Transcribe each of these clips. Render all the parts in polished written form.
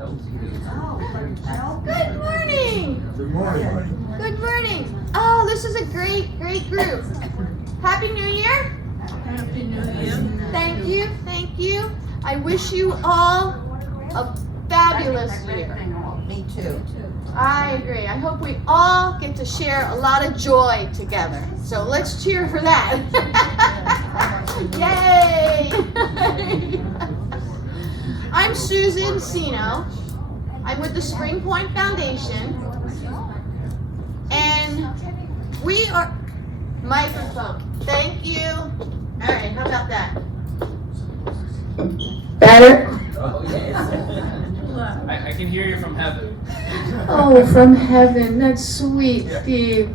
Good morning. Good morning. Good morning. Oh, this is a great group. Happy New Year. Happy New Year. Thank you, thank you. I wish you all a fabulous year. Me too. I agree. I hope we all get to share a lot of joy together. So let's cheer for that. Yay! I'm Susan Sino. I'm with the Spring Point Foundation. And we are, microphone. Thank you. All right, how about that? Better? I can hear you from heaven. Oh, from heaven. That's sweet, Steve.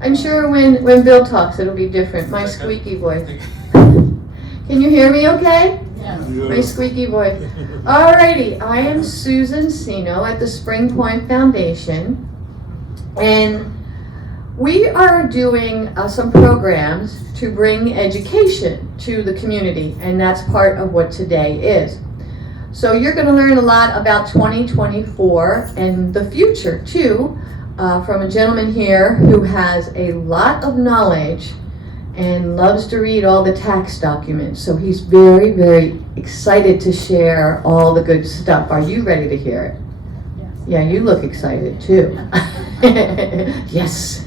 I'm sure when Bill talks, it'll be different. My squeaky voice. Can you hear me okay? My squeaky voice. Alrighty, I am Susan Sino at the Spring Point Foundation. And we are doing some programs to bring education to the community. And that's part of what today is. So you're going to learn a lot about 2024 and the future too, from a gentleman here who has a lot of knowledge and loves to read all the tax documents. So he's very, very excited to share all the good stuff. Are you ready to hear it? Yes. Yeah, you look excited too. Yes.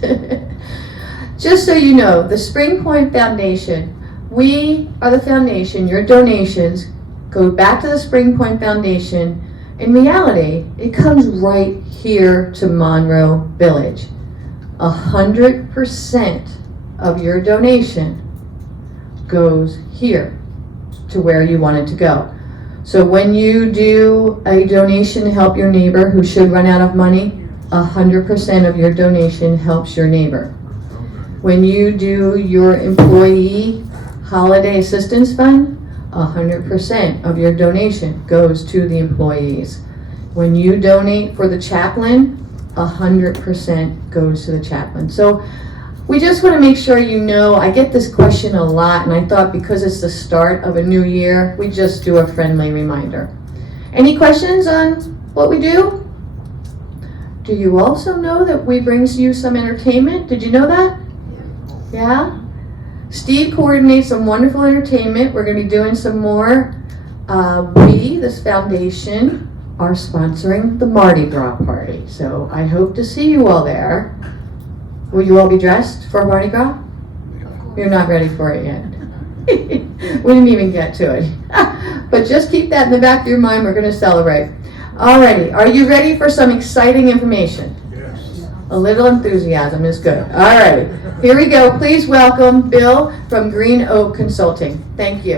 Just so you know, the Spring Point Foundation, we are the foundation. Your donations go back to the Spring Point Foundation. In reality, it comes right here to Monroe Village. 100% of your donation goes here to where you want it to go. So when you do a donation to help your neighbor who should run out of money, 100% of your donation helps your neighbor. When you do your employee holiday assistance fund, 100% of your donation goes to the employees. When you donate for the chaplain, 100% goes to the chaplain. So we just want to make sure you know, I get this question a lot, and I thought because it's the start of a new year, we just do a friendly reminder. Any questions on what we do? Do you also know that we bring you some entertainment? Did you know that? Yeah? Steve coordinates some wonderful entertainment. We're going to be doing some more. We, this foundation, are sponsoring the Mardi Gras party. So I hope to see you all there. Will you all be dressed for Mardi Gras? You're not ready for it yet. We didn't even get to it. But just keep that in the back of your mind. We're going to celebrate. Alrighty, are you ready for some exciting information? Yes. A little enthusiasm is good. Alrighty, here we go. Please welcome Bill from Green Oak Consulting. Thank you.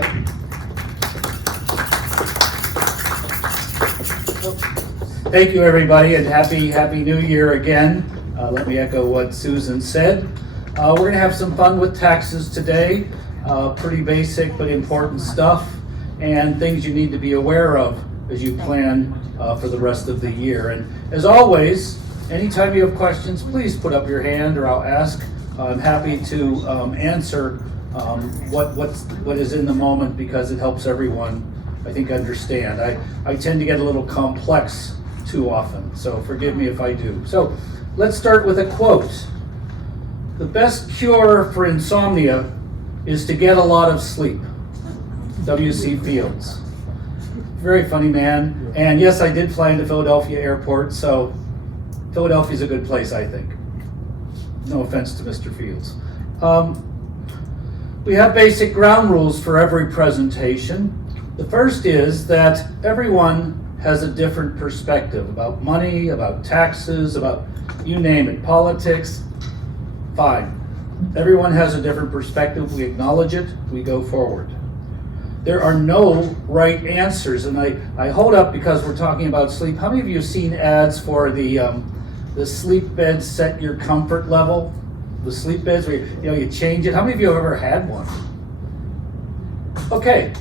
Thank you, everybody, and happy New Year again. Let me echo what Susan said. We're going to have some fun with taxes today. Pretty basic but important stuff, and things you need to be aware of as you plan for the rest of the year. And as always, anytime you have questions, please put up your hand or I'll ask. I'm happy to answer what is in the moment because it helps everyone, I think, understand. I tend to get a little complex too often, so forgive me if I do. So let's start with a quote. The best cure for insomnia is to get a lot of sleep. W.C. Fields. Very funny man. And yes, I did fly into Philadelphia Airport, so Philadelphia's a good place, I think. No offense to Mr. Fields. We have basic ground rules for every presentation. The first is that everyone has a different perspective about money, about taxes, about you name it, politics. Fine. Everyone has a different perspective. We acknowledge it. We go forward. There are no right answers, and I hold up because we're talking about sleep. How many of you have seen ads for the sleep beds set your comfort level? The sleep beds where you change it. How many of you have ever had one? Okay,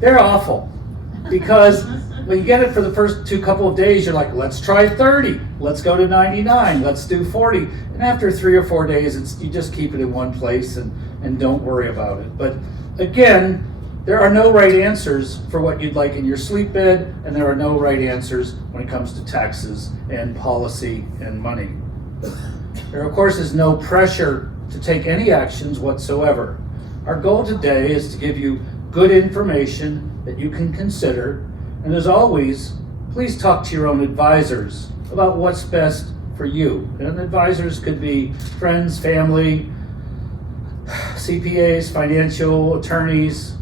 they're awful because when you get it for the first couple of days, you're like, let's try 30, let's go to 99, let's do 40, and after 3 or 4 days, you just keep it in one place and don't worry about it. But again, There are no right answers for what you'd like in your sleep bed, and there are no right answers when it comes to taxes and policy and money. There, of course, is no pressure to take any actions whatsoever. Our goal today is to give you good information that you can consider, and as always, please talk to your own advisors about what's best for you. And advisors could be friends, family, CPAs, financial attorneys,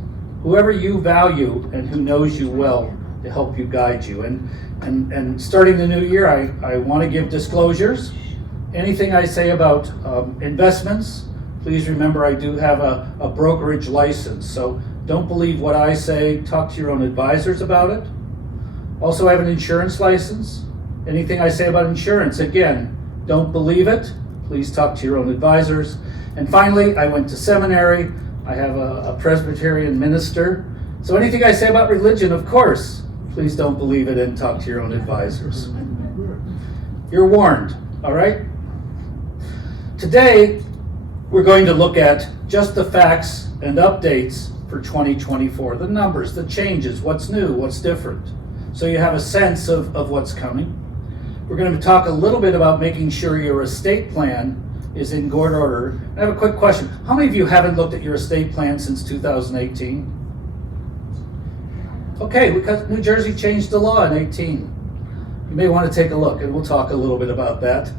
whoever you value and who knows you well to help you guide you. And starting the new year, I want to give disclosures. Anything I say about investments, please remember I do have a brokerage license, so don't believe what I say. Talk to your own advisors about it. Also, I have an insurance license. Anything I say about insurance, again, don't believe it. Please talk to your own advisors. And finally, I went to seminary. I have a Presbyterian minister. So anything I say about religion, of course, please don't believe it and talk to your own advisors. You're warned, all right? Today, we're going to look at just the facts and updates for 2024, the numbers, the changes, what's new, what's different, so you have a sense of what's coming. We're going to talk a little bit about making sure your estate plan is in good order. I have a quick question. How many of you haven't looked at your estate plan since 2018? Okay, because New Jersey changed the law in 18. You may want to take a look, and we'll talk a little bit about that.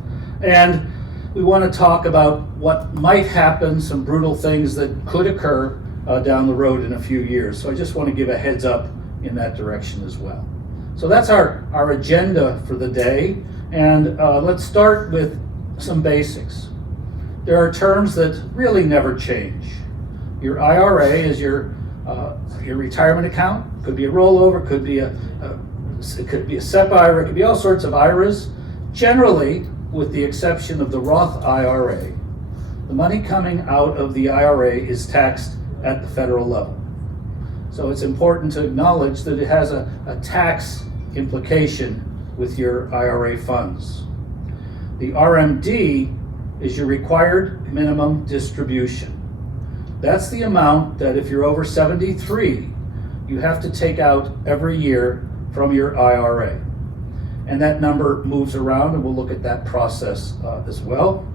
And we want to talk about what might happen, some brutal things that could occur down the road in a few years. So I just want to give a heads up in that direction as well. So that's our agenda for the day. And let's start with some basics. There are terms that really never change. Your IRA is your retirement account. Could be a rollover, could be a SEP IRA, it could be all sorts of IRAs. Generally, with the exception of the Roth IRA, the money coming out of the IRA is taxed at the federal level. So it's important to acknowledge that it has a tax implication with your IRA funds. The RMD is your required minimum distribution. That's the amount that if you're over 73, you have to take out every year from your IRA. And that number moves around, and we'll look at that process as well.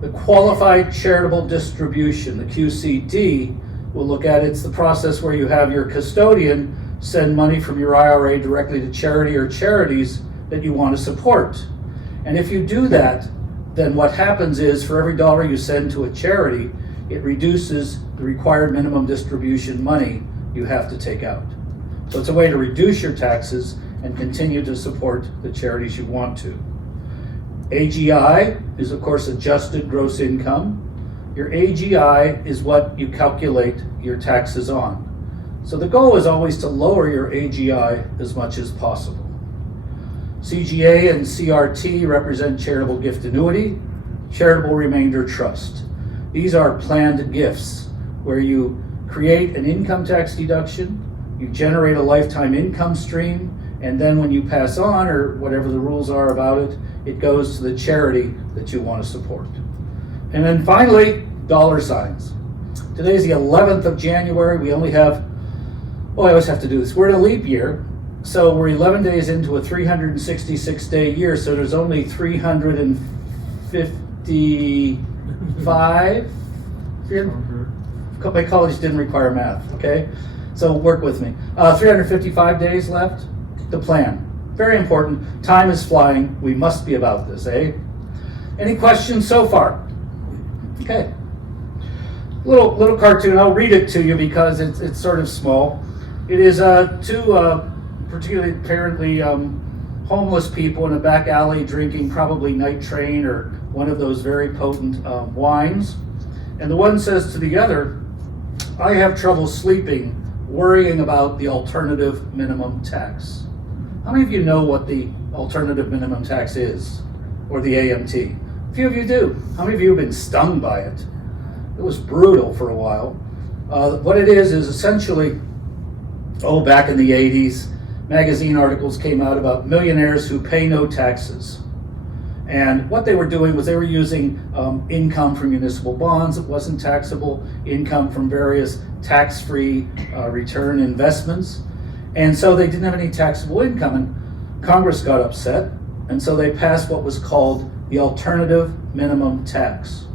The qualified charitable distribution, the QCD, we'll look at. It's the process where you have your custodian send money from your IRA directly to charity or charities that you want to support. And if you do that, then what happens is for every dollar you send to a charity, it reduces the required minimum distribution money you have to take out. So it's a way to reduce your taxes and continue to support the charities you want to. AGI is, of course, adjusted gross income. Your AGI is what you calculate your taxes on. So the goal is always to lower your AGI as much as possible. CGA and CRT represent charitable gift annuity, charitable remainder trust. These are planned gifts where you create an income tax deduction, you generate a lifetime income stream, and then when you pass on, or whatever the rules are about it, it goes to the charity that you want to support. And then finally, dollar signs. Today's the 11th of January. We only have, I always have to do this. We're in a leap year, so we're 11 days into a 366-day year, so there's only 355. My college didn't require math, okay? So work with me. 355 days left to plan. Very important. Time is flying. We must be about this, eh? Any questions so far? Okay. Little cartoon. I'll read it to you because it's sort of small. It is two particularly apparently homeless people in a back alley drinking probably Night Train or one of those very potent wines. And the one says to the other, "I have trouble sleeping, worrying about the alternative minimum tax." How many of you know what the alternative minimum tax is, or the AMT? A few of you do. How many of you have been stung by it? It was brutal for a while. What it is essentially, back in the 80s, magazine articles came out about millionaires who pay no taxes. And what they were doing was they were using income from municipal bonds. It wasn't taxable income from various tax-free return investments. And so they didn't have any taxable income. And Congress got upset. And so they passed what was called the Alternative Minimum Tax.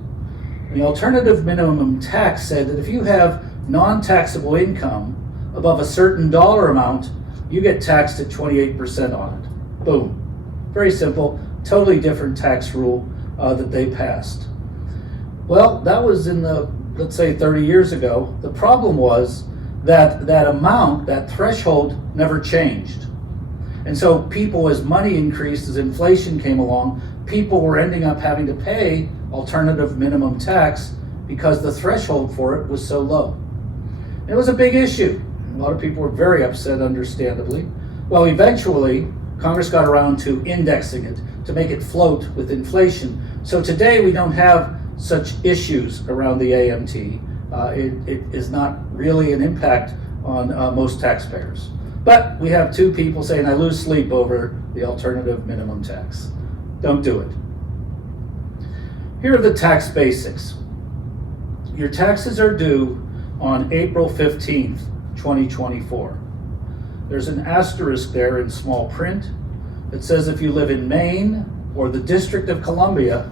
And the Alternative Minimum Tax said that if you have non-taxable income above a certain dollar amount, you get taxed at 28% on it. Boom. Very simple. Totally different tax rule that they passed. Well, that was in the, let's say 30 years ago. The problem was that that amount, that threshold, never changed. And so people, as money increased, as inflation came along, people were ending up having to pay alternative minimum tax because the threshold for it was so low. It was a big issue. A lot of people were very upset, understandably. Well, eventually, Congress got around to indexing it to make it float with inflation. So today we don't have such issues around the AMT. It is not really an impact on most taxpayers. But we have two people saying, I lose sleep over the alternative minimum tax. Don't do it. Here are the tax basics. Your taxes are due on April 15th, 2024. There's an asterisk there in small print. It says if you live in Maine or the District of Columbia,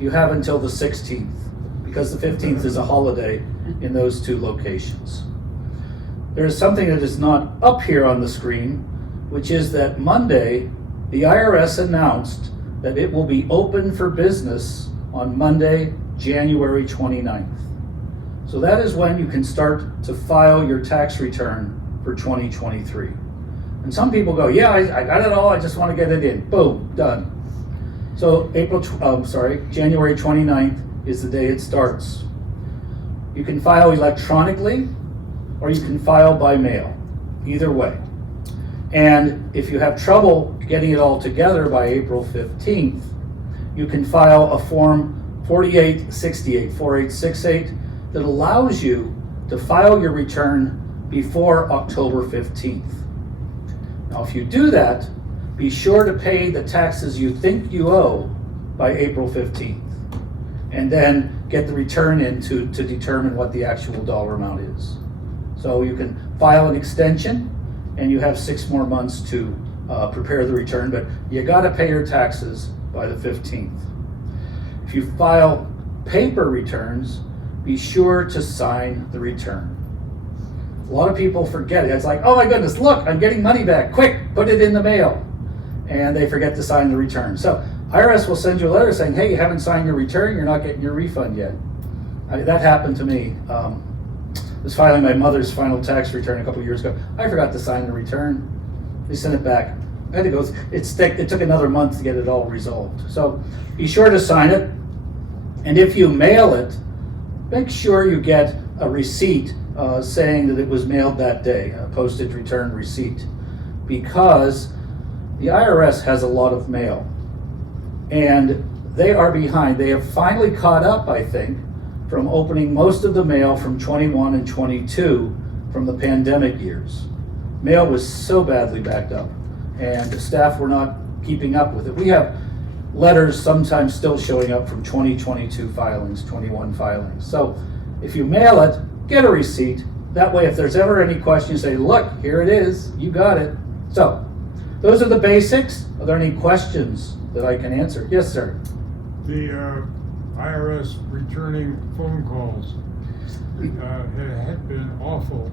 you have until the 16th, because the 15th is a holiday in those two locations. There is something that is not up here on the screen, which is that Monday, the IRS announced that it will be open for business on Monday, January 29th. So that is when you can start to file your tax return for 2023. And some people go, yeah, I got it all, I just want to get it in. Boom, done. So January 29th is the day it starts. You can file electronically or you can file by mail, either way. And if you have trouble getting it all together by April 15th, you can file a form 4868 that allows you to file your return before October 15th. Now, if you do that, be sure to pay the taxes you think you owe by April 15th, and then get the return in to determine what the actual dollar amount is. So you can file an extension, and you have 6 more months to prepare the return, but you gotta pay your taxes by the 15th. If you file paper returns, be sure to sign the return. A lot of people forget it. It's like, oh my goodness, look, I'm getting money back. Quick, put it in the mail. And they forget to sign the return. So IRS will send you a letter saying, hey, you haven't signed your return, you're not getting your refund yet. That happened to me. I was filing my mother's final tax return a couple years ago. I forgot to sign the return. They sent it back. I had to go, it took another month to get it all resolved. So be sure to sign it. And if you mail it, make sure you get a receipt saying that it was mailed that day, a postage return receipt, because the IRS has a lot of mail and they are behind. They have finally caught up, I think, from opening most of the mail from 21 and 22 from the pandemic years. Mail was so badly backed up and the staff were not keeping up with it. We have letters sometimes still showing up from 2022 filings, 21 filings. So if you mail it, get a receipt. That way, if there's ever any questions, say, look, here it is, you got it. So those are the basics. Are there any questions that I can answer? Yes, sir. The IRS returning phone calls had been awful.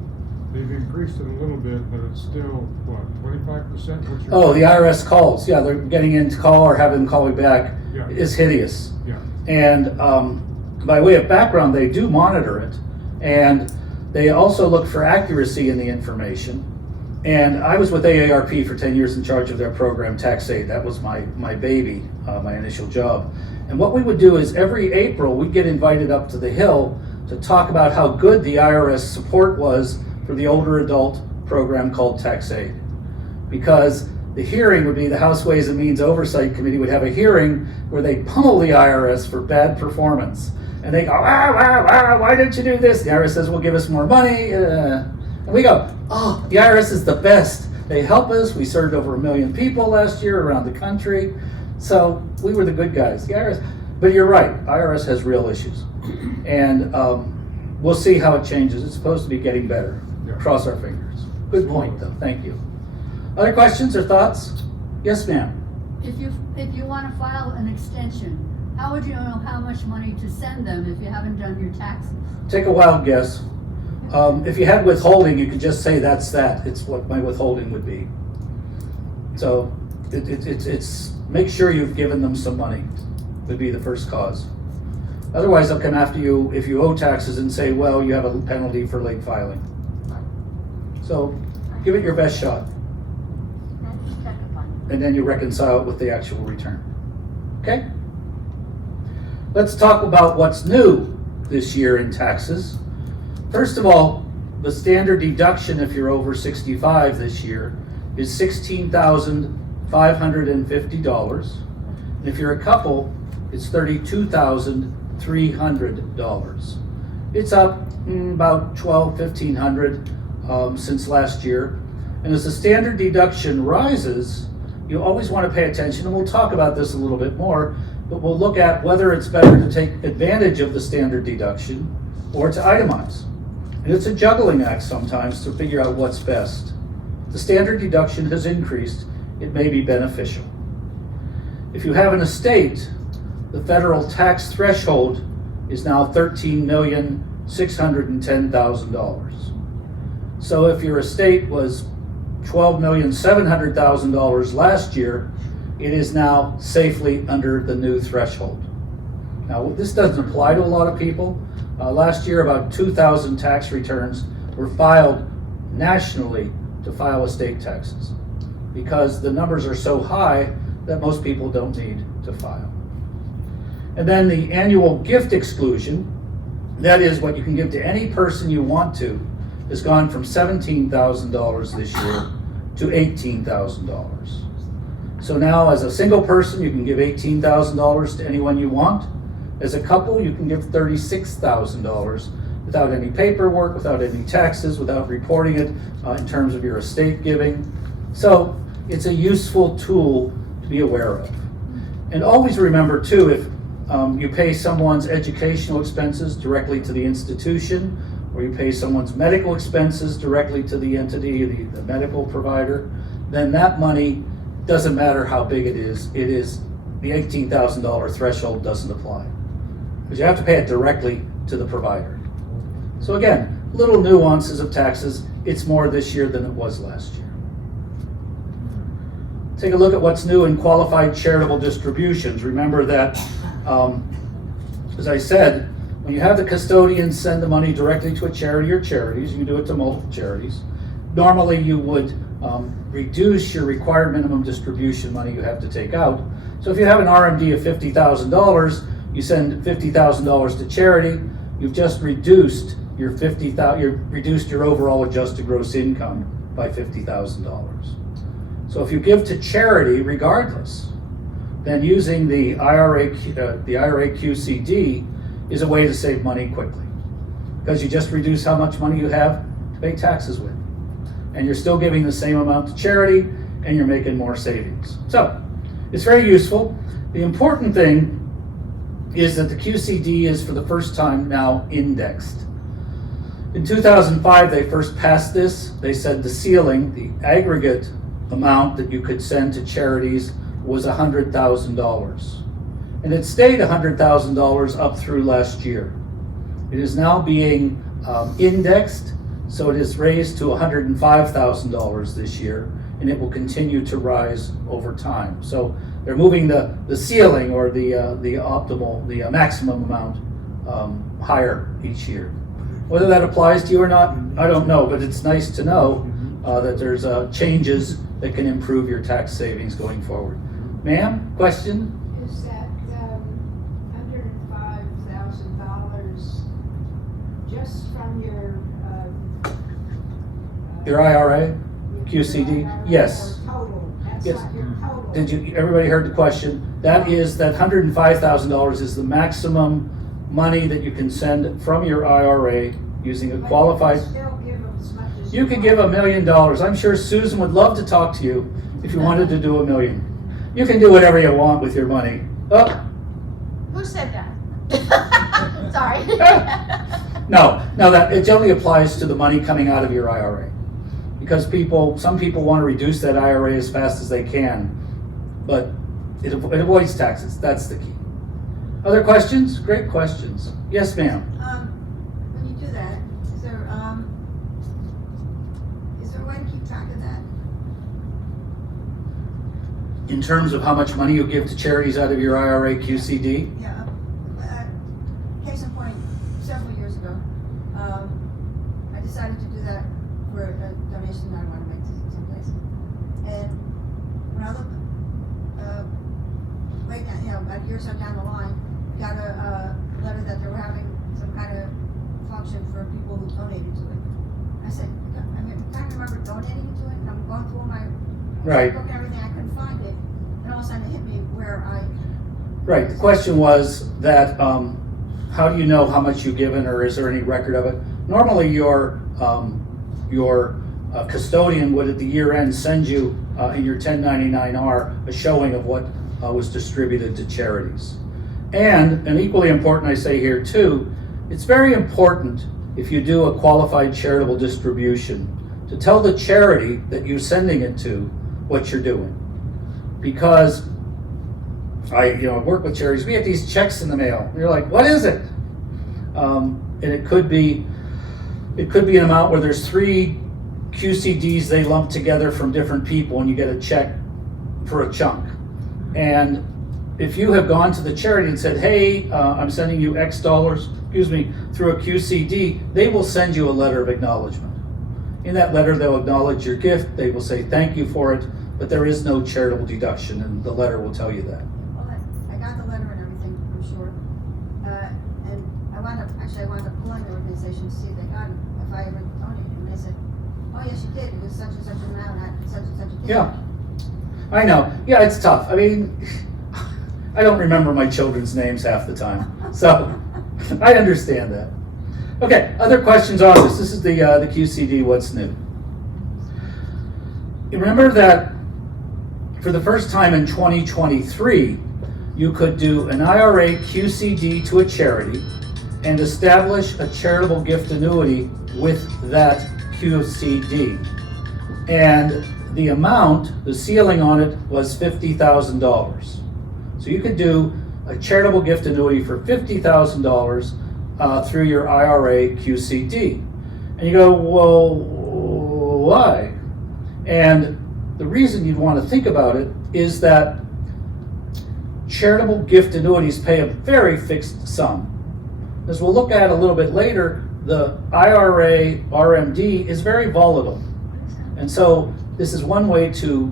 They've increased it a little bit, but it's still, what, 25%? Oh, the IRS calls. Yeah, they're getting in to call or having them call me back. Yeah. Is hideous. Yeah. And by way of background, they do monitor it. And they also look for accuracy in the information. And I was with AARP for 10 years in charge of their program, TaxAid. That was my baby, my initial job. And what we would do is every April, we'd get invited up to the Hill to talk about how good the IRS support was for the older adult program called TaxAid. Because the hearing would be the House Ways and Means Oversight Committee would have a hearing where they pummel the IRS for bad performance. And they go, why didn't you do this? The IRS says, well, give us more money. And we go, oh, the IRS is the best. They help us. We served over 1 million people last year around the country. So we were the good guys. The IRS, but you're right. IRS has real issues, and we'll see how it changes. It's supposed to be getting better. Yeah. Cross our fingers. Good point, though. Thank you. Other questions or thoughts? Yes, ma'am. If you want to file an extension, how would you know how much money to send them if you haven't done your taxes? Take a wild guess. If you had withholding, you could just say that's that. It's what my withholding would be. So it's make sure you've given them some money would be the first cause. Otherwise, they'll come after you if you owe taxes and say, well, you have a penalty for late filing. So give it your best shot, Let's check upon and then you reconcile it with the actual return. Okay? Let's talk about what's new this year in taxes. First of all, the standard deduction if you're over 65 this year is $16,550. And if you're a couple, it's $32,300. It's up about $1,200-1,500 since last year. And as the standard deduction rises, you always want to pay attention, and we'll talk about this a little bit more, but we'll look at whether it's better to take advantage of the standard deduction or to itemize. And it's a juggling act sometimes to figure out what's best. The standard deduction has increased, it may be beneficial. If you have an estate, the federal tax threshold is now $13,610,000. So if your estate was $12,700,000 last year, it is now safely under the new threshold. Now, this doesn't apply to a lot of people. Last year, about 2,000 tax returns were filed nationally to file estate taxes because the numbers are so high that most people don't need to file. And then the annual gift exclusion, that is what you can give to any person you want to, has gone from $17,000 this year to $18,000. So now as a single person, you can give $18,000 to anyone you want. As a couple, you can give $36,000 without any paperwork, without any taxes, without reporting it in terms of your estate giving. So it's a useful tool to be aware of. And always remember too, if you pay someone's educational expenses directly to the institution, or you pay someone's medical expenses directly to the entity, the medical provider, then that money doesn't matter how big it is the $18,000 threshold doesn't apply. Because you have to pay it directly to the provider. So again, little nuances of taxes. It's more this year than it was last year. Take a look at what's new in qualified charitable distributions. Remember that, as I said, when you have the custodian send the money directly to a charity or charities, you can do it to multiple charities. Normally you would reduce your required minimum distribution money you have to take out. So if you have an RMD of $50,000, you send $50,000 to charity, you've just reduced your overall adjusted gross income by $50,000. So if you give to charity regardless, then using the IRA QCD is a way to save money quickly, because you just reduce how much money you have to pay taxes with, and you're still giving the same amount to charity, and you're making more savings. So it's very useful. The important thing is that the QCD is for the first time now indexed. In 2005, they first passed this. They said the ceiling, the aggregate amount that you could send to charities was $100,000. And it stayed $100,000 up through last year. It is now being indexed, so it is raised to $105,000 this year, and it will continue to rise over time. So they're moving the ceiling or the optimal, the maximum amount higher each year. Whether that applies to you or not, I don't know, but it's nice to know that there's changes that can improve your tax savings going forward. Ma'am, question? Is that $105,000 just from Your IRA? QCD? Yes. Or total? That's Yes. not your total. Did you, everybody heard the question? That is, that $105,000 is the maximum money that you can send from your IRA using a But qualified. you can still give them as much as You could give $1 million. I'm sure Susan would love to talk to you if you wanted to do $1 million. You can do whatever you want with your money. Oh, Who said that? Sorry. no, that it generally applies to the money coming out of your IRA. Because some people want to reduce that IRA as fast as they can, but it avoids taxes. That's the key. Other questions? Great questions. Yes, ma'am. When you do that, is there a way to keep track of that? In terms of how much money you give to charities out of your IRA QCD, Yeah, case in point, several years ago, I decided to do that for a donation that I want to make to someplace. And when I look, way down, a year or so down the line, got a letter that they were having some kind of function for people who donated to it. I said, I can't remember donating to it, and I'm going through my, Right. looking at everything, I couldn't find it. And all of a sudden it hit me where right, the question was that, how do you know how much you've given, or is there any record of it? Normally your custodian would at the year end send you in your 1099-R a showing of what was distributed to charities. And equally important, I say here too, it's very important if you do a qualified charitable distribution to tell the charity that you're sending it to what you're doing. Because I work with charities, we get these checks in the mail, and you're like, what is it? And it could be an amount where there's 3 QCDs they lump together from different people, and you get a check for a chunk. And if you have gone to the charity and said, hey, I'm sending you X dollars, through a QCD, they will send you a letter of acknowledgement. In that letter, they'll acknowledge your gift, they will say thank you for it, but there is no charitable deduction, and the letter will tell you that. well, I got the letter and everything, I'm sure. And I wound up calling the organization to see if they got it, if I ever donated, and they said, oh yes, you did, it was such and such an amount at such and such a date. Yeah. I know. Yeah, it's tough. I mean, I don't remember my children's names half the time, so I understand that. Okay, other questions on this? This is the QCD, what's new? You remember that for the first time in 2023, you could do an IRA QCD to a charity and establish a charitable gift annuity with that QCD. And the amount, the ceiling on it was $50,000. So you could do a charitable gift annuity for $50,000 through your IRA QCD. And you go, well, why? And the reason you'd want to think about it is that charitable gift annuities pay a very fixed sum. As we'll look at a little bit later, the IRA RMD is very volatile. And so this is one way to,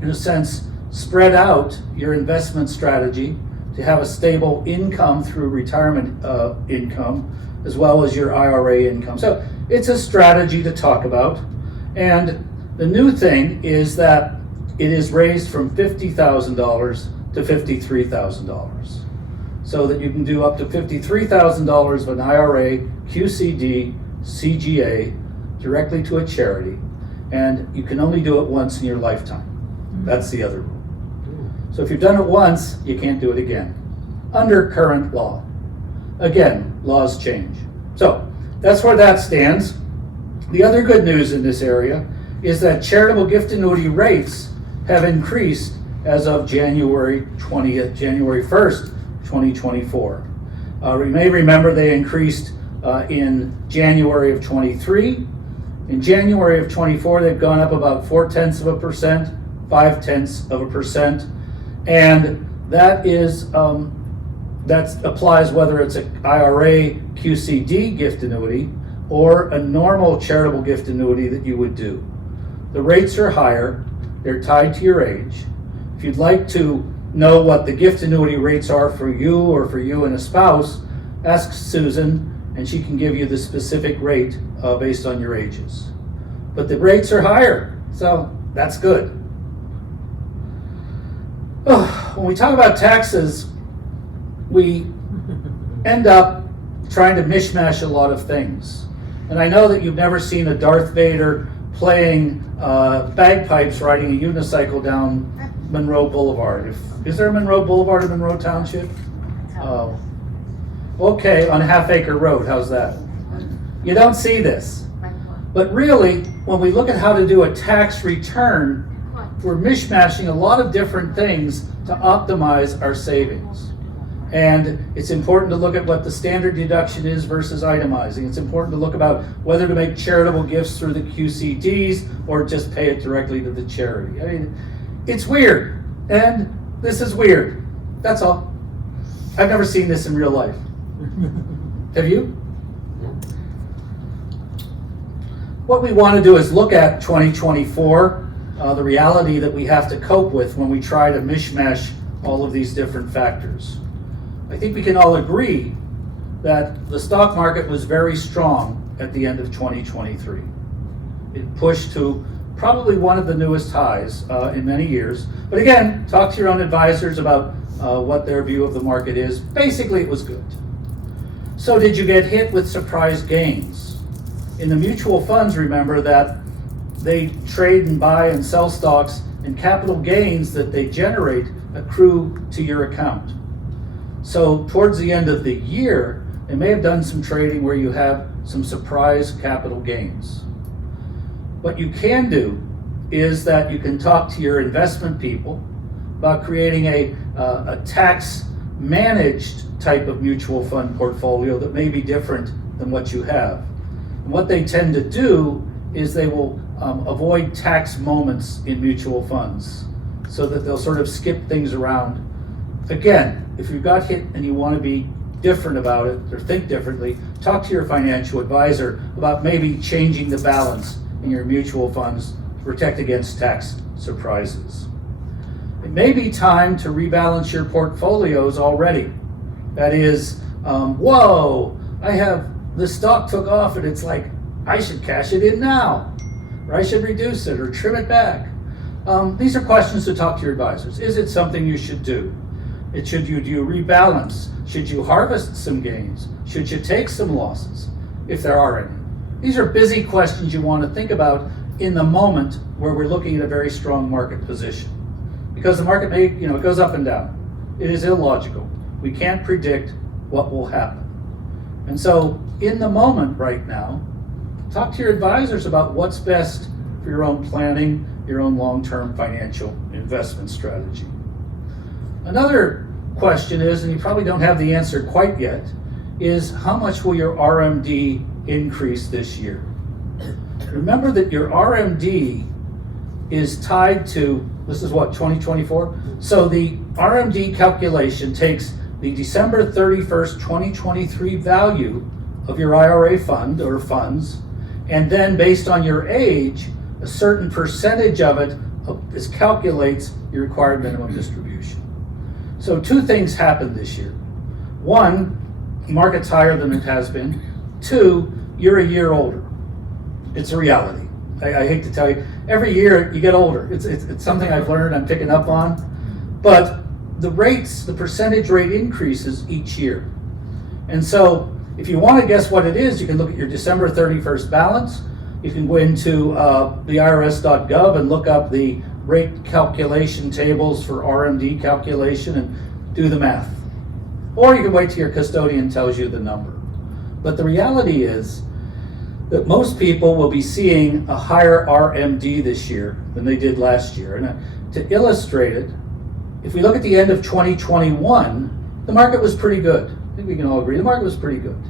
in a sense, spread out your investment strategy to have a stable income through retirement income, as well as your IRA income. So it's a strategy to talk about. And the new thing is that it is raised from $50,000 to $53,000. So that you can do up to $53,000 of an IRA, QCD, CGA directly to a charity. And you can only do it once in your lifetime. That's the other rule. So if you've done it once, you can't do it again, under current law. Again, laws change. So that's where that stands. The other good news in this area is that charitable gift annuity rates have increased as of January 1st, 2024. You may remember they increased in January of 23. In January of 24, they've gone up about 0.4%, 0.5%. And that is, that applies whether it's an IRA QCD gift annuity or a normal charitable gift annuity that you would do. The rates are higher, they're tied to your age. If you'd like to know what the gift annuity rates are for you or for you and a spouse, ask Susan and she can give you the specific rate based on your ages. But the rates are higher, so that's good. When we talk about taxes, we end up trying to mishmash a lot of things. And I know that you've never seen a Darth Vader playing bagpipes riding a unicycle down Monroe Boulevard. Is there a Monroe Boulevard in Monroe Township? Oh. Okay, on Half Acre Road, how's that? You don't see this. But really, when we look at how to do a tax return, we're mishmashing a lot of different things to optimize our savings. And it's important to look at what the standard deduction is versus itemizing. It's important to look about whether to make charitable gifts through the QCDs or just pay it directly to the charity. I mean, it's weird, and this is weird. That's all. I've never seen this in real life. Have you? What we want to do is look at 2024, the reality that we have to cope with when we try to mishmash all of these different factors. I think we can all agree that the stock market was very strong at the end of 2023. It pushed to probably one of the newest highs in many years. But again, talk to your own advisors about what their view of the market is. Basically, it was good. So did you get hit with surprise gains? In the mutual funds, remember that they trade and buy and sell stocks, and capital gains that they generate accrue to your account. So towards the end of the year, they may have done some trading where you have some surprise capital gains. What you can do is that you can talk to your investment people about creating a tax managed type of mutual fund portfolio that may be different than what you have. And what they tend to do is they will avoid tax moments in mutual funds so that they'll sort of skip things around. Again, if you got hit and you want to be different about it or think differently, talk to your financial advisor about maybe changing the balance in your mutual funds to protect against tax surprises. It may be time to rebalance your portfolios already. That is, whoa, I have this stock took off and it's like, I should cash it in now, or I should reduce it or trim it back. These are questions to talk to your advisors. Is it something you should do? Should you rebalance? Should you harvest some gains? Should you take some losses, if there are any? These are busy questions you want to think about in the moment where we're looking at a very strong market position. Because the market may, it goes up and down. It is illogical. We can't predict what will happen. And so in the moment right now, talk to your advisors about what's best for your own planning, your own long-term financial investment strategy. Another question is, and you probably don't have the answer quite yet, is how much will your RMD increase this year? Remember that your RMD is tied to, this is what, 2024? So the RMD calculation takes the December 31st, 2023 value of your IRA fund or funds, and then based on your age, a certain percentage of it calculates your required minimum distribution. So two things happened this year. One, the market's higher than it has been. Two, you're a year older. It's a reality. I hate to tell you, every year you get older. It's something I've learned, I'm picking up on. But the percentage rate increases each year. And so if you want to guess what it is, you can look at your December 31st balance. You can go into the IRS.gov and look up the rate calculation tables for RMD calculation and do the math. Or you can wait till your custodian tells you the number. But the reality is that most people will be seeing a higher RMD this year than they did last year. And to illustrate it, if we look at the end of 2021, the market was pretty good. I think we can all agree the market was pretty good.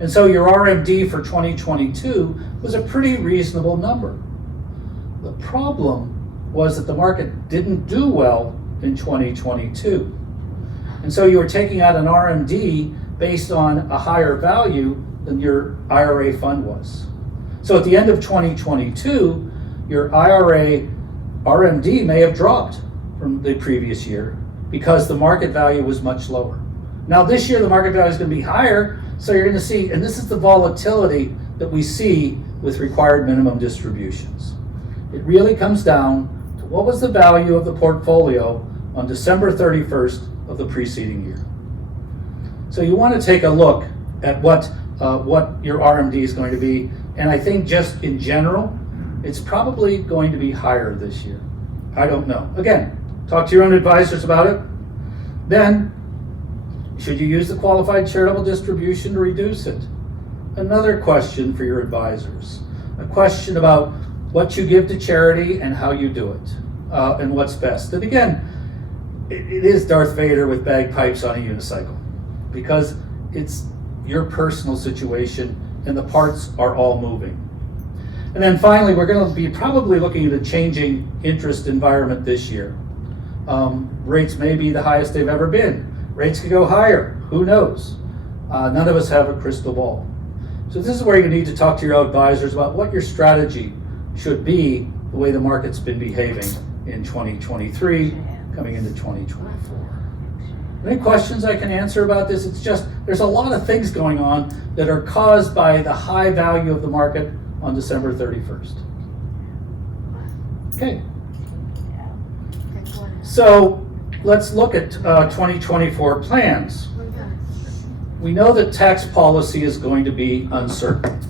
And so your RMD for 2022 was a pretty reasonable number. The problem was that the market didn't do well in 2022. And so you were taking out an RMD based on a higher value than your IRA fund was. So at the end of 2022, your IRA RMD may have dropped from the previous year because the market value was much lower. Now this year the market value is going to be higher, so you're going to see, and this is the volatility that we see with required minimum distributions. It really comes down to what was the value of the portfolio on December 31st of the preceding year. So you want to take a look at what your RMD is going to be, and I think just in general, it's probably going to be higher this year. I don't know. Again, Talk to your own advisors about it. Then, should you use the qualified charitable distribution to reduce it? Another question for your advisors. A question about what you give to charity and how you do it, and what's best. And again, it is Darth Vader with bagpipes on a unicycle, because it's your personal situation and the parts are all moving. And then finally, we're going to be probably looking at a changing interest environment this year. Rates may be the highest they've ever been. Rates could go higher, who knows? None of us have a crystal ball. So this is where you need to talk to your advisors about what your strategy should be, the way the market's been behaving in 2023, coming into 2024. Any questions I can answer about this? It's just, there's a lot of things going on that are caused by the high value of the market on December 31st. Okay, so let's look at 2024 plans. We know that tax policy is going to be uncertain.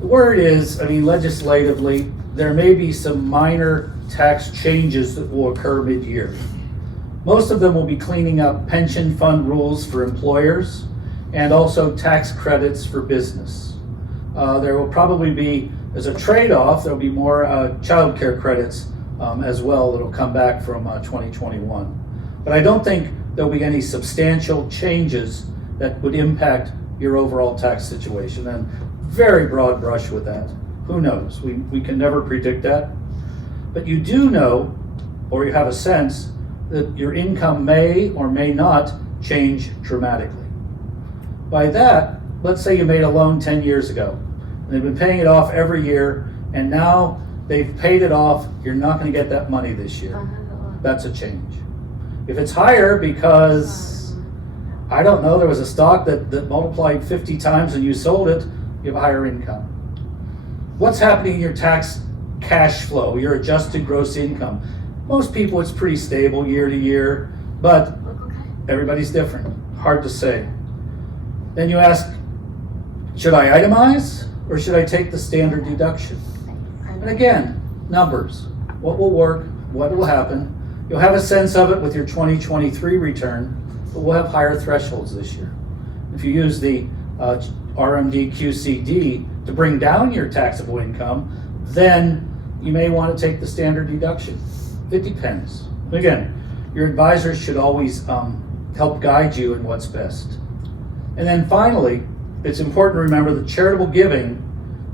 The word is, legislatively, there may be some minor tax changes that will occur mid-year. Most of them will be cleaning up pension fund rules for employers and also tax credits for business. There will probably be, as a trade-off, there will be more child care credits as well that will come back from 2021. But I don't think there will be any substantial changes that would impact your overall tax situation. And very broad brush with that. Who knows? We can never predict that. But you do know, or you have a sense, that your income may or may not change dramatically. By that, let's say you made a loan 10 years ago, and they've been paying it off every year, and now they've paid it off, you're not going to get that money this year. That's a change. If it's higher because, I don't know, there was a stock that multiplied 50 times and you sold it, you have a higher income. What's happening in your tax cash flow, your adjusted gross income? Most people, it's pretty stable year to year, but everybody's different. Hard to say. Then you ask, should I itemize or should I take the standard deduction? And again, numbers. What will work? What will happen? You'll have a sense of it with your 2023 return, but we'll have higher thresholds this year. If you use the RMD QCD to bring down your taxable income, then you may want to take the standard deduction. It depends. Again, your advisors should always help guide you in what's best. And then finally, it's important to remember that charitable giving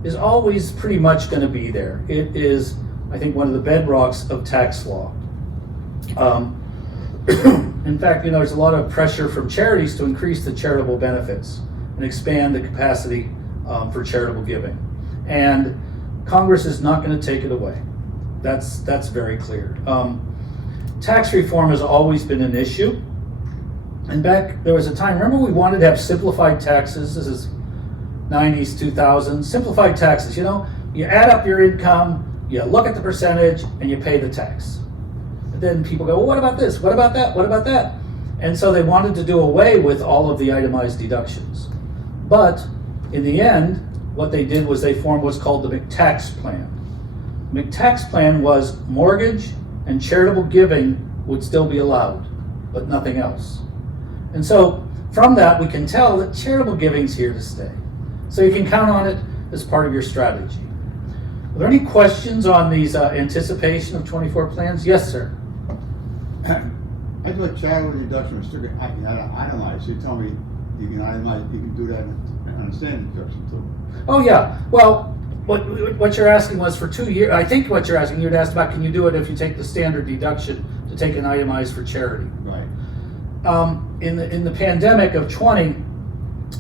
is always pretty much going to be there. It is, I think, one of the bedrocks of tax law. In fact, there's a lot of pressure from charities to increase the charitable benefits and expand the capacity for charitable giving. And Congress is not going to take it away. That's very clear. Tax reform has always been an issue. And there was a time, remember we wanted to have simplified taxes? This is 90s, 2000s, simplified taxes. You add up your income, you look at the percentage, and you pay the tax. And then people go, well, what about this? What about that? What about that? And so they wanted to do away with all of the itemized deductions. But in the end, what they did was they formed what's called the McTax Plan. McTax Plan was mortgage and charitable giving would still be allowed, but nothing else. And so from that, we can tell that charitable giving's here to stay. So you can count on it as part of your strategy. Are there any questions on these anticipation of 24 plans? Yes, sir. I thought charitable deduction was still itemized. You tell me you can itemize, you can do that on a standard deduction too. Oh yeah. Well, what you're asking was for 2 years. I think what you're asking, you'd asked about, can you do it if you take the standard deduction to take an itemized for charity? Right. In the pandemic of 20,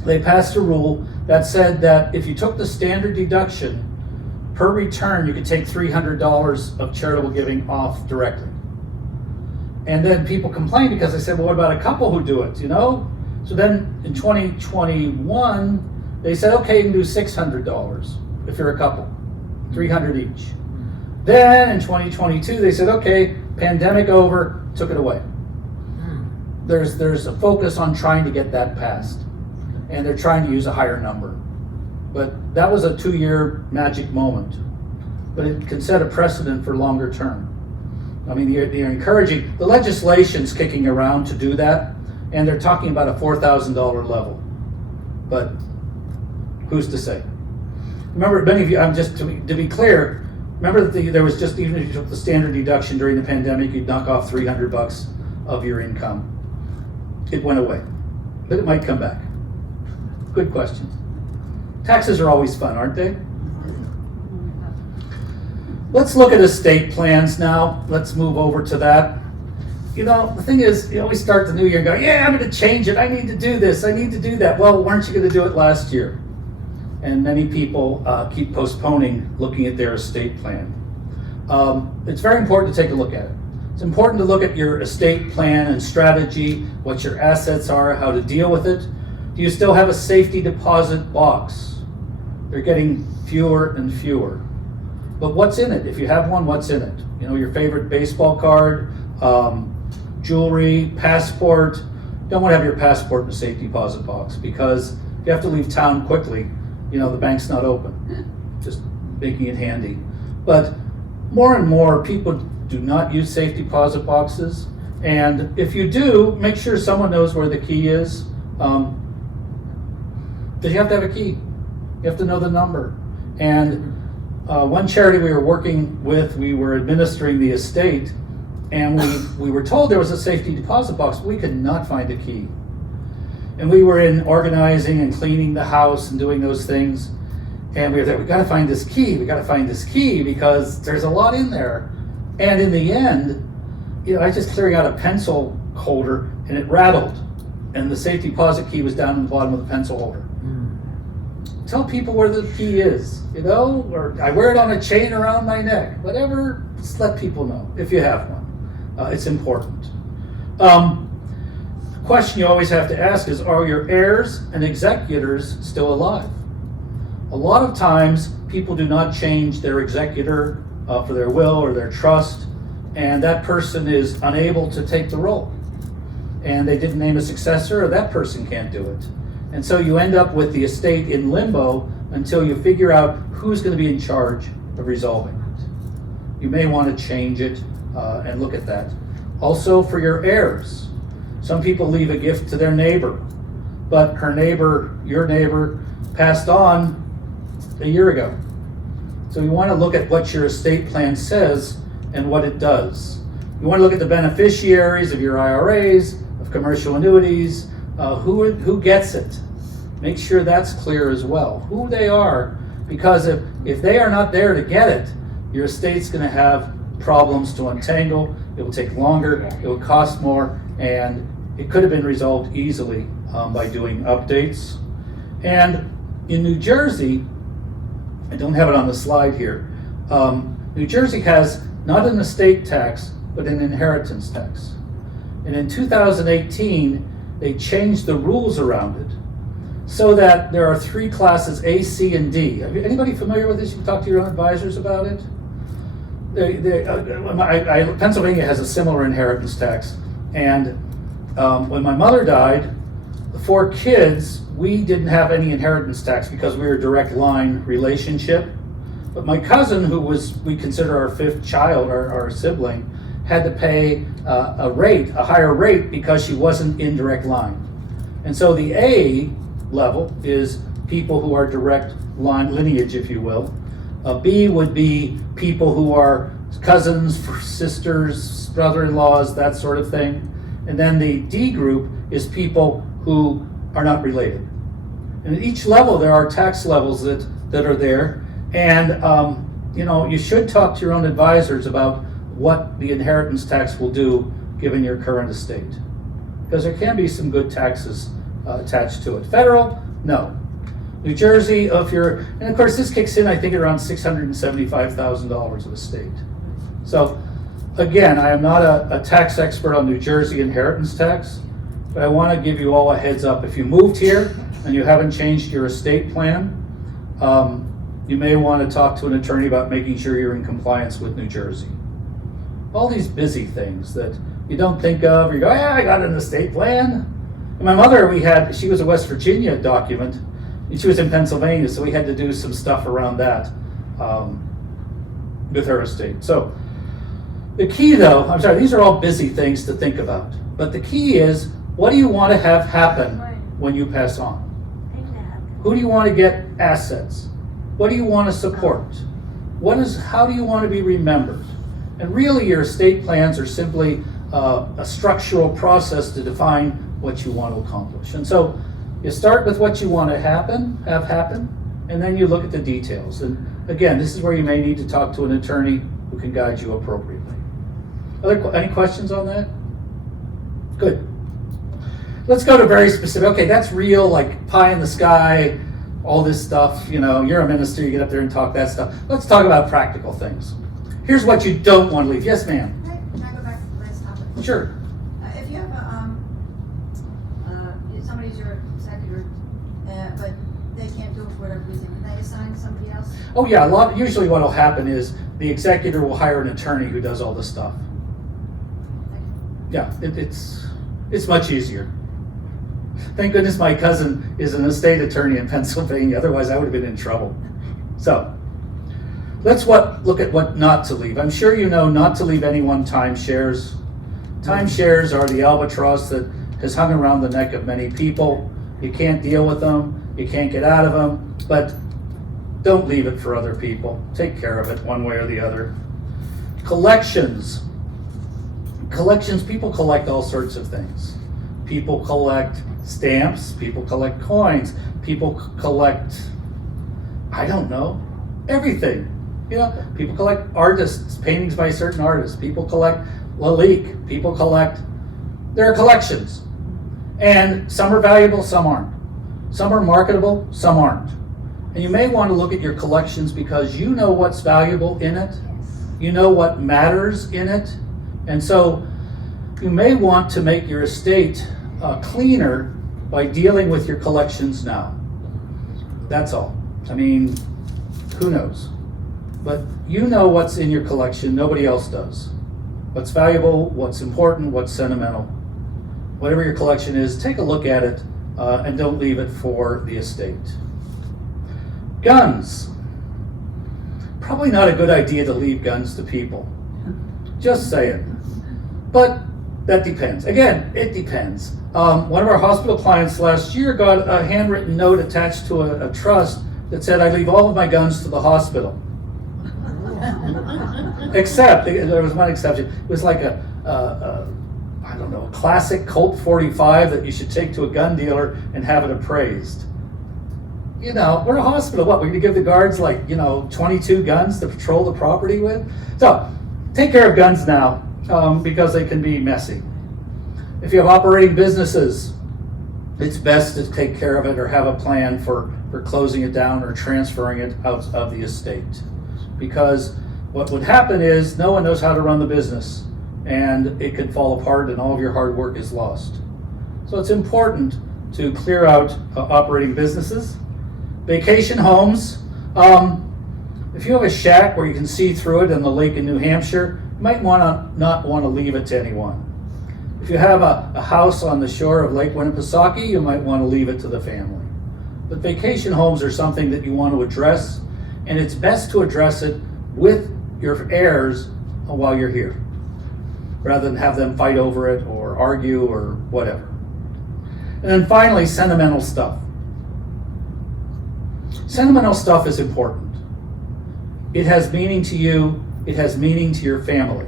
they passed a rule that said that if you took the standard deduction per return, you could take $300 of charitable giving off directly. And then people complained because they said, well, what about a couple who do it, So then in 2021, they said, okay, you can do $600 if you're a couple, $300 each. Then in 2022, they said, okay, pandemic over, took it away. There's a focus on trying to get that passed, and they're trying to use a higher number. But that was a 2-year magic moment, but it can set a precedent for longer term. I mean, they're encouraging, the legislation's kicking around to do that, and they're talking about a $4,000 level. But who's to say? Remember, many of you, I'm just, to be clear, remember that there was just, even if you took the standard deduction during the pandemic, you'd knock off $300 of your income. It went away, but it might come back. Good question. Taxes are always fun, aren't they? Let's look at estate plans now. Let's move over to that. You know, the thing is, you always start the new year and go, yeah, I'm going to change it. I need to do this. I need to do that. Well, weren't you going to do it last year? And many people keep postponing looking at their estate plan. It's very important to take a look at it. It's important to look at your estate plan and strategy, what your assets are, how to deal with it. Do you still have a safety deposit box? They're getting fewer and fewer. But what's in it? If you have one, what's in it? You know, your favorite baseball card, jewelry, passport. You don't want to have your passport in a safety deposit box, because if you have to leave town quickly, you know, the bank's not open. Just making it handy. But more and more people do not use safety deposit boxes. And if you do, make sure someone knows where the key is. Because you have to have a key. You have to know the number. And one charity we were working with, we were administering the estate, and we were told there was a safety deposit box, but we could not find a key. And we were in organizing and cleaning the house and doing those things, and we were there, we got to find this key, because there's a lot in there. And in the end, you know, I was just clearing out a pencil holder, and it rattled, and the safety deposit key was down in the bottom of the pencil holder. Tell people where the key is, you know, or I wear it on a chain around my neck, whatever, just let people know if you have one. It's important. The question you always have to ask is, are your heirs and executors still alive? A lot of times people do not change their executor for their will or their trust, and that person is unable to take the role. And they didn't name a successor, or that person can't do it. And so you end up with the estate in limbo until you figure out who's going to be in charge of resolving it. You may want to change it and look at that. Also for your heirs. Some people leave a gift to their neighbor, but her neighbor, your neighbor, passed on a year ago. So you want to look at what your estate plan says and what it does. You want to look at the beneficiaries of your IRAs, of commercial annuities, who gets it. Make sure that's clear as well, who they are, because if they are not there to get it, your estate's going to have problems to untangle. It will take longer, it will cost more, and it could have been resolved easily by doing updates. And in New Jersey, I don't have it on the slide here, New Jersey has not an estate tax, but an inheritance tax. And in 2018, they changed the rules around it so that there are three classes, A, C, and D. Anybody familiar with this? You can talk to your own advisors about it. Pennsylvania has a similar inheritance tax. And when my mother died, the 4 kids, we didn't have any inheritance tax because we were a direct line relationship. But my cousin, who we consider our 5th child, our sibling, had to pay a higher rate because she wasn't in direct line. And so the A level is people who are direct line lineage, if you will. B would be people who are cousins, sisters, brother-in-laws, that sort of thing. And then the D group is people who are not related. And at each level there are tax levels that are there. And you know, you should talk to your own advisors about what the inheritance tax will do given your current estate. Because there can be some good taxes attached to it. Federal, no. New Jersey, and of course this kicks in, I think, around $675,000 of estate. So again, I am not a tax expert on New Jersey inheritance tax, but I want to give you all a heads up. If you moved here and you haven't changed your estate plan, you may want to talk to an attorney about making sure you're in compliance with New Jersey. All these busy things that you don't think of, or you go, yeah, I got an estate plan. And my mother, she was a West Virginia document, and she was in Pennsylvania, so we had to do some stuff around that with her estate. So The key though, I'm sorry, these are all busy things to think about. But the key is, what do you want to have happen when you pass on? Who do you want to get assets? What do you want to support? How do you want to be remembered? And really your estate plans are simply a structural process to define what you want to accomplish. And so you start with what you want to have happen, and then you look at the details. And again, this is where you may need to talk to an attorney who can guide you appropriately. Any questions on that? Good. Let's go to very specific. Okay, that's real, like pie in the sky, all this stuff. You know, you're a minister, you get up there and talk that stuff. Let's talk about practical things. Here's what you don't want to leave. Yes, ma'am. Can I go back to the last topic? Sure. If you have somebody's your executor, but they can't do it for whatever reason, can they assign somebody else? Oh yeah, usually what will happen is the executor will hire an attorney who does all this stuff. Yeah, it's much easier. Thank goodness my cousin is an estate attorney in Pennsylvania, otherwise I would have been in trouble. So, let's look at what not to leave. I'm sure you know not to leave anyone timeshares. Timeshares are the albatross that has hung around the neck of many people. You can't deal with them, you can't get out of them, but don't leave it for other people. Take care of it one way or the other. Collections, people collect all sorts of things. People collect stamps, people collect coins, people collect, I don't know, everything. You know, people collect artists, paintings by certain artists. People collect Lalique. People collect, there are collections. And some are valuable, some aren't. Some are marketable, some aren't. And you may want to look at your collections because you know what's valuable in it. You know what matters in it. And so you may want to make your estate cleaner by dealing with your collections now. That's all. I mean, who knows? But you know what's in your collection, nobody else does. What's valuable, what's important, what's sentimental. Whatever your collection is, take a look at it and don't leave it for the estate. Guns. Probably not a good idea to leave guns to people. Just saying. But that depends. Again, it depends. One of our hospital clients last year got a handwritten note attached to a trust that said, I leave all of my guns to the hospital. Except, there was one exception. It was like a classic Colt 45 that you should take to a gun dealer and have it appraised. You know, we're a hospital. What, we're going to give the guards 22 guns to patrol the property with? So, take care of guns now because they can be messy. If you have operating businesses, it's best to take care of it or have a plan for closing it down or transferring it out of the estate. Because what would happen is no one knows how to run the business and it could fall apart and all of your hard work is lost. So it's important to clear out operating businesses. Vacation homes. If you have a shack where you can see through it in the lake in New Hampshire, you might not want to leave it to anyone. If you have a house on the shore of Lake Winnipesaukee, you might want to leave it to the family. But vacation homes are something that you want to address, and it's best to address it with your heirs while you're here, rather than have them fight over it or argue or whatever. And then finally, sentimental stuff. Sentimental stuff is important. It has meaning to you, it has meaning to your family.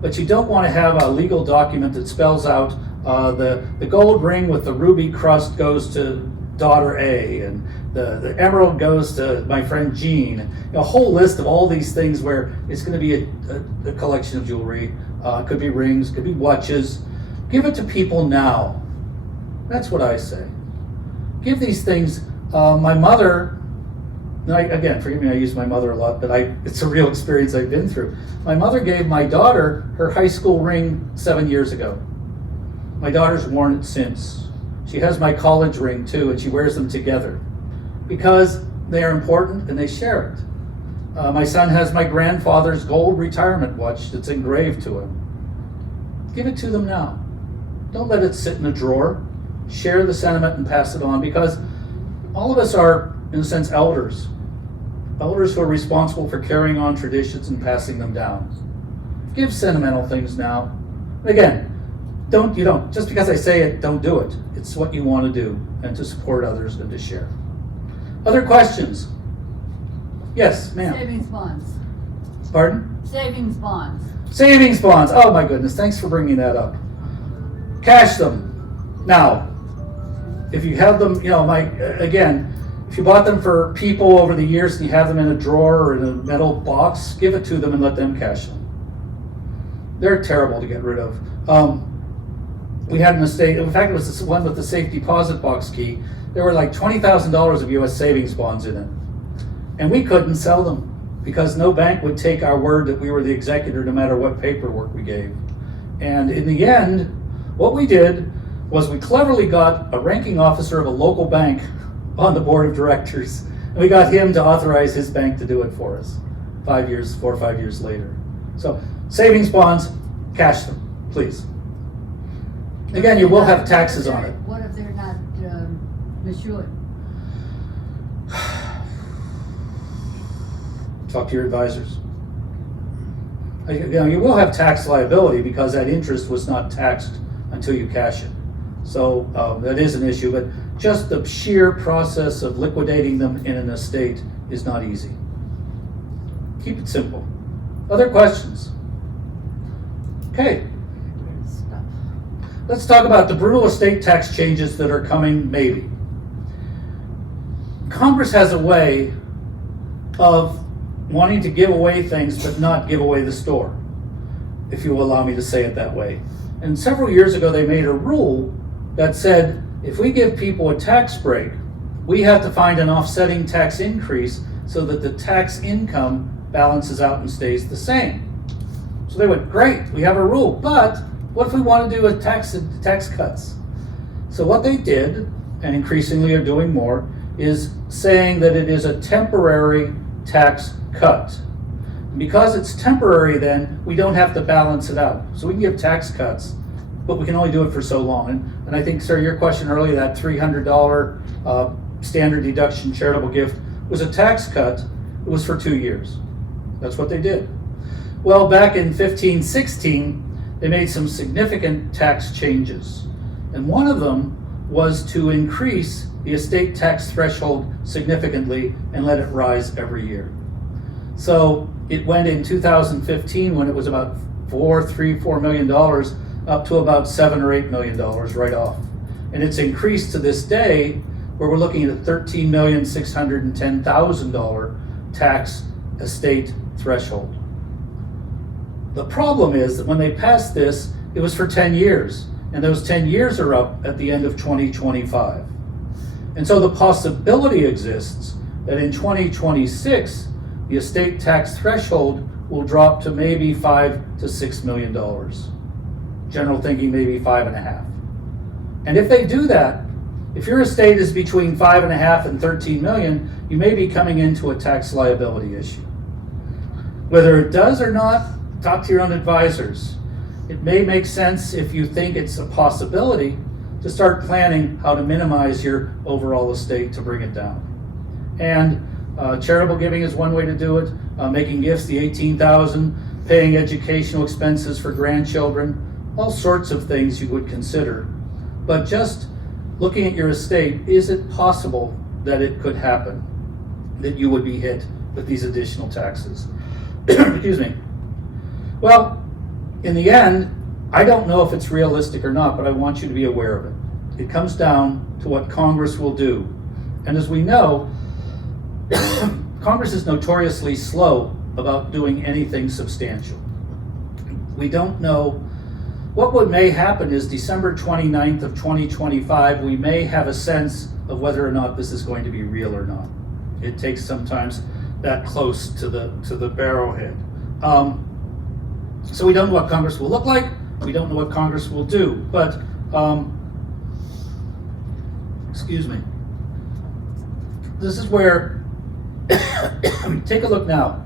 But you don't want to have a legal document that spells out the gold ring with the ruby crust goes to daughter A, and the emerald goes to my friend Jean. A whole list of all these things where it's going to be a collection of jewelry. It could be rings, could be watches. Give it to people now. That's what I say. Give these things. My mother, again, forgive me, I use my mother a lot, but it's a real experience I've been through. My mother gave my daughter her high school ring 7 years ago. My daughter's worn it since. She has my college ring too, and she wears them together because they are important and they share it. My son has my grandfather's gold retirement watch that's engraved to him. Give it to them now. Don't let it sit in a drawer. Share the sentiment and pass it on, because all of us are, in a sense, elders. Elders who are responsible for carrying on traditions and passing them down. give sentimental things now. Again, just because I say it, don't do it. It's what you want to do, and to support others and to share. Other questions? Yes, ma'am. Savings bonds. Pardon? Savings bonds. Savings bonds. Oh my goodness, thanks for bringing that up. Cash them. Now, if you have them, again, if you bought them for people over the years and you have them in a drawer or in a metal box, give it to them and let them cash them. They're terrible to get rid of. We had an estate, in fact, it was this one with the safe deposit box key. There were like $20,000 of US savings bonds in it. And we couldn't sell them because no bank would take our word that we were the executor no matter what paperwork we gave. And in the end, what we did was we cleverly got a ranking officer of a local bank on the board of directors. And we got him to authorize his bank to do it for us 4 or 5 years later. So savings bonds, cash them, please. Again, you will have taxes on it. What if they're not matured? Talk to your advisors. You will have tax liability because that interest was not taxed until you cash it. So that is an issue, but just the sheer process of liquidating them in an estate is not easy. Keep it simple. Other questions? Okay. Let's talk about the brutal estate tax changes that are coming, maybe. Congress has a way of wanting to give away things but not give away the store, if you will allow me to say it that way. And several years ago they made a rule that said if we give people a tax break, we have to find an offsetting tax increase so that the tax income balances out and stays the same. So they went, great, we have a rule, but what if we want to do a tax cuts? So what they did, and increasingly are doing more, is saying that it is a temporary tax cut. And because it's temporary, then we don't have to balance it out. So we can give tax cuts, but we can only do it for so long. And I think, sir, your question earlier, that $300 standard deduction charitable gift was a tax cut. It was for 2 years. That's what they did. Well, back in 15-16, they made some significant tax changes. And one of them was to increase the estate tax threshold significantly and let it rise every year. So it went in 2015 when it was about $4 million up to about $7 or $8 million right off. And it's increased to this day where we're looking at a $13,610,000 tax estate threshold. The problem is that when they passed this, it was for 10 years, and those 10 years are up at the end of 2025. And so the possibility exists that in 2026, the estate tax threshold will drop to maybe $5 to $6 million. General thinking maybe 5.5. And if they do that, if your estate is between 5.5 and 13 million, you may be coming into a tax liability issue. Whether it does or not, talk to your own advisors. It may make sense if you think it's a possibility to start planning how to minimize your overall estate to bring it down. And charitable giving is one way to do it. Making gifts, the $18,000, paying educational expenses for grandchildren, all sorts of things you would consider. But just looking at your estate, is it possible that it could happen, that you would be hit with these additional taxes? Excuse me. Well, in the end, I don't know if it's realistic or not, but I want you to be aware of it. It comes down to what Congress will do. And as we know, Congress is notoriously slow about doing anything substantial. We don't know. What may happen is December 29th of 2025, we may have a sense of whether or not this is going to be real or not. It takes sometimes that close to the barrelhead. So we don't know what Congress will look like. We don't know what Congress will do. But, excuse me. This is where, take a look now.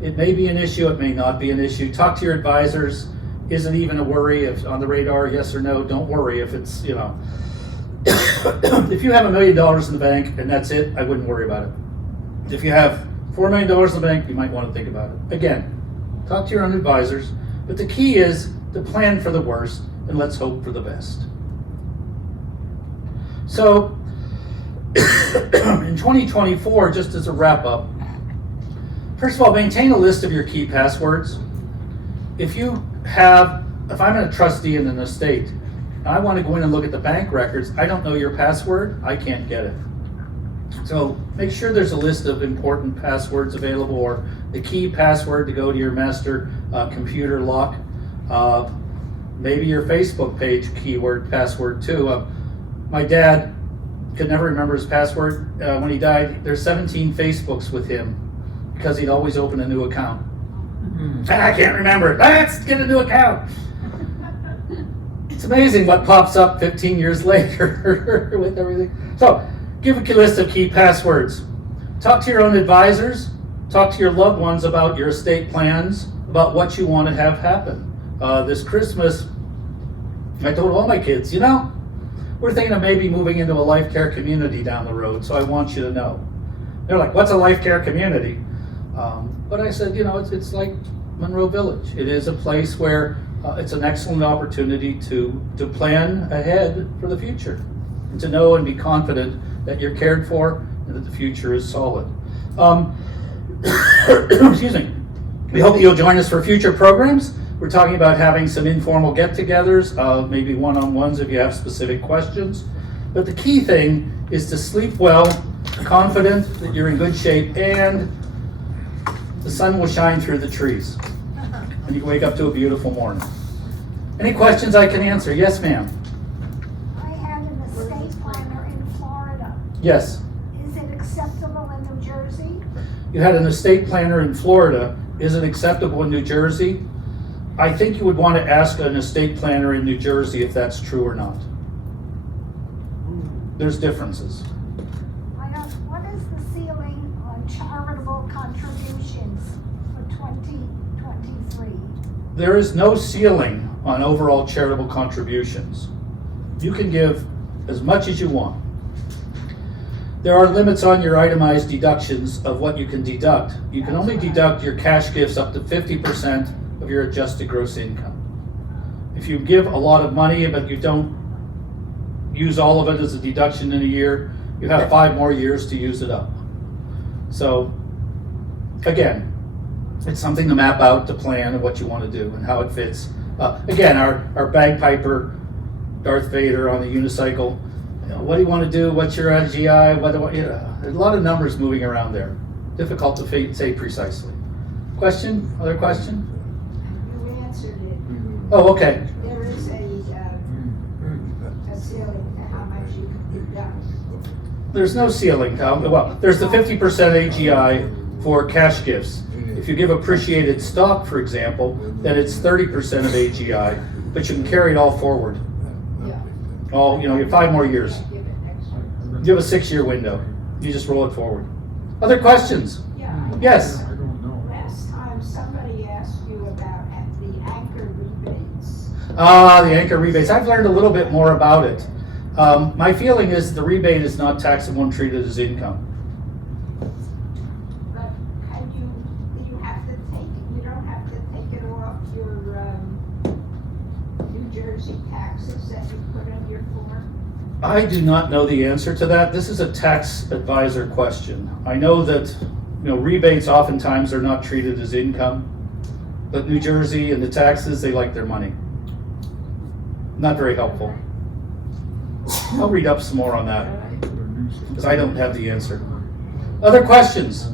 It may be an issue, it may not be an issue. Talk to your advisors. Is it even a worry if on the radar, yes or no? Don't worry if it's, if you have $1 million in the bank and that's it, I wouldn't worry about it. If you have $4 million in the bank, you might want to think about it. Again, talk to your own advisors, but the key is to plan for the worst and let's hope for the best. So, in 2024, just as a wrap up, first of all, maintain a list of your key passwords. If I'm a trustee in an estate, and I want to go in and look at the bank records, I don't know your password, I can't get it. So make sure there's a list of important passwords available, or the key password to go to your master computer lock. Maybe your Facebook page password too. My dad could never remember his password. When he died, there's 17 Facebooks with him because he'd always open a new account. I can't remember it. Let's get a new account. It's amazing what pops up 15 years later with everything. So give a list of key passwords. Talk to your own advisors. Talk to your loved ones about your estate plans, about what you want to have happen. This Christmas, I told all my kids, we're thinking of maybe moving into a life care community down the road, so I want you to know. They're like, what's a life care community? But I said, it's like Monroe Village. It is a place where it's an excellent opportunity to plan ahead for the future, and to know and be confident that you're cared for and that the future is solid. Excuse me. We hope that you'll join us for future programs. We're talking about having some informal get-togethers, maybe one-on-ones if you have specific questions. But the key thing is to sleep well, confident that you're in good shape, and the sun will shine through the trees. And you can wake up to a beautiful morning. Any questions I can answer? Yes, ma'am. I had an estate planner in Florida. Yes. Is it acceptable in New Jersey? You had an estate planner in Florida. Is it acceptable in New Jersey? I think you would want to ask an estate planner in New Jersey if that's true or not. There's differences. What is the ceiling on charitable contributions for 2023? There is no ceiling on overall charitable contributions. You can give as much as you want. There are limits on your itemized deductions of what you can deduct. You can only deduct your cash gifts up to 50% of your adjusted gross income. If you give a lot of money but you don't use all of it as a deduction in a year, you have 5 more years to use it up. So again, it's something to map out, to plan and what you want to do and how it fits. Again, our bagpiper, Darth Vader on the unicycle, what do you want to do? What's your AGI? There's a lot of numbers moving around there. Difficult to say precisely. Question? Other question? You answered it. Oh, okay. There is a ceiling to how much you can deduct. There's no ceiling. Well, there's the 50% AGI for cash gifts. If you give appreciated stock, for example, then it's 30% of AGI, but you can carry it all forward. You have 5 more years. You have a 6-year window. You just roll it forward. Other questions? Yeah. Yes. I don't know. Last time somebody asked you about the anchor rebates. The anchor rebates. I've learned a little bit more about it. My feeling is the rebate is not taxable and treated as income. But you have to take it, you don't have to take it off your New Jersey taxes that you put on your form? I do not know the answer to that. This is a tax advisor question. I know that rebates oftentimes are not treated as income, but New Jersey and the taxes, they like their money. Not very helpful. I'll read up some more on that because I don't have the answer. Other questions?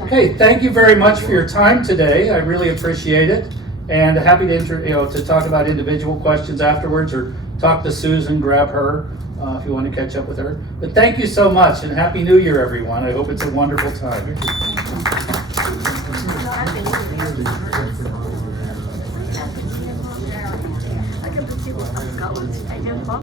Okay, thank you very much for your time today. I really appreciate it, and happy to talk about individual questions afterwards, or talk to Susan, grab her if you want to catch up with her. But thank you so much, and Happy New Year, everyone. I hope it's a wonderful time.